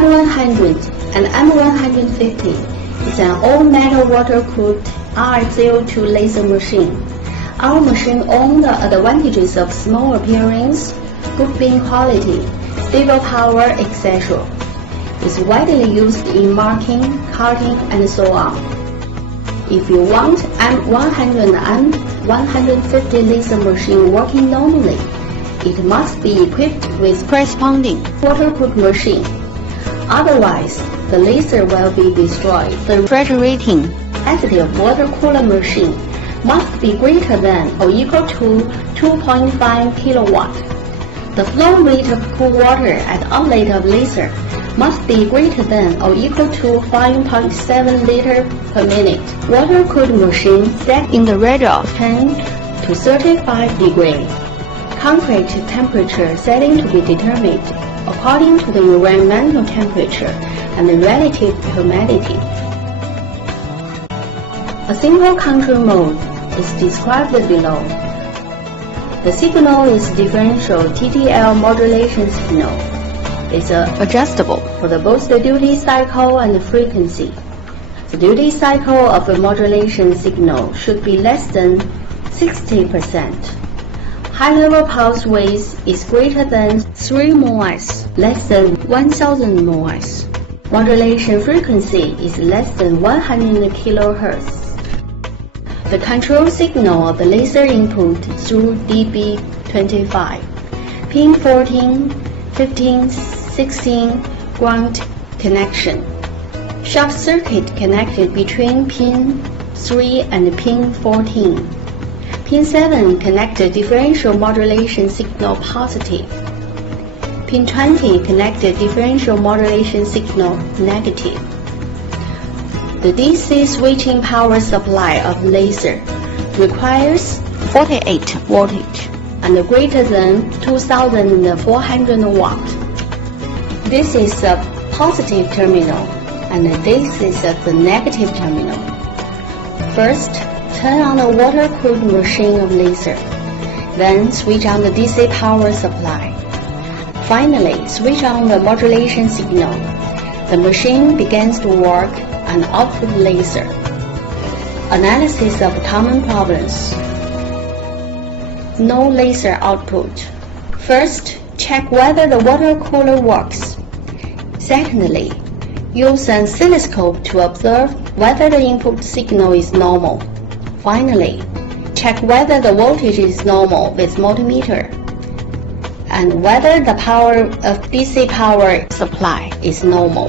M100 and M150 is an all-metal water-cooled RF CO2 laser machine. Our machine owns the advantages of small appearance, good beam quality, stable power, etc. It's widely used in marking, cutting, and so on. If you want M100 and M150 laser machine working normally, it must be equipped with corresponding water-cooled machine. Otherwise, the laser will be destroyed. The refrigerating capacity of water cooler machine must be greater than or equal to 2.5 kilowatt. The flow rate of cool water at outlet of laser must be greater than or equal to 5.7 liter per minute. Water-cooled machine set in the range of 10 to 35 degrees. Concrete temperature setting to be determined according to the environmental temperature and the relative humidity. A simple control mode is described below. The signal is differential TTL modulation signal. It's adjustable for both the duty cycle and the frequency. The duty cycle of a modulation signal should be less than 60%. High-level pulse width is greater than 3 ms, less than 1000 ms. Modulation frequency is less than 100 kHz. The control signal of the laser input through DB25, pin 14, 15, 16 ground connection. Short circuit connected between pin 3 and pin 14. Pin 7 connected differential modulation signal positive. Pin 20 connected differential modulation signal negative. The DC switching power supply of laser requires 48 voltage and greater than 2400 watt. This is the positive terminal and this is the negative terminal. First, turn on the water-cooled machine of laser. Then switch on the DC power supply. Finally, switch on the modulation signal. The machine begins to work and output laser. Analysis of common problems. No laser output. First, check whether the water cooler works. Secondly, use an oscilloscope to observe whether the input signal is normal. Finally, check whether the voltage is normal with multimeter and whether the power of DC power supply is normal.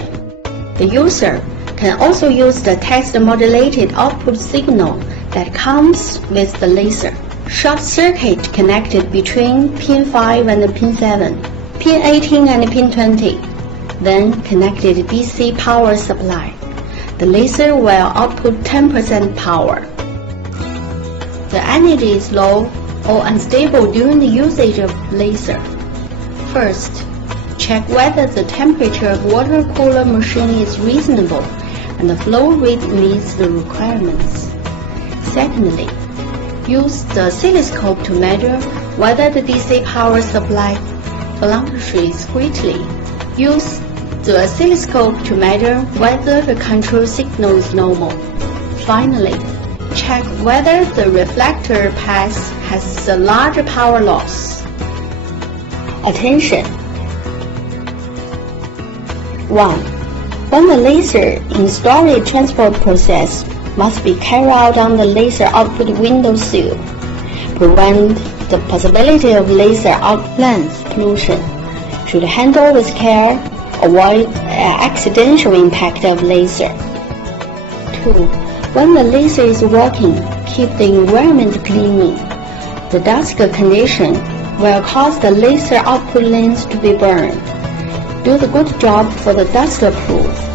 The user can also use the text-modulated output signal that comes with the laser. Short circuit connected between pin 5 and pin 7, pin 18 and pin 20. Then connected DC power supply. The laser will output 10% power. The energy is low or unstable during the usage of laser. First, check whether the temperature of water cooler machine is reasonable and the flow rate meets the requirements. Secondly, use the oscilloscope to measure whether the DC power supply fluctuates greatly. Use the oscilloscope to measure whether the control signal is normal. Finally, check whether the reflector path has a large power loss. Attention! 1. When the laser in storage transport process must be carried out on the laser output window sill. Prevent the possibility of laser out-length pollution. Should handle with care. Avoid accidental impact of laser. 2. When the laser is working, keep the environment clean. The dust condition will cause the laser output lens to be burned. Do the good job for the dust proof.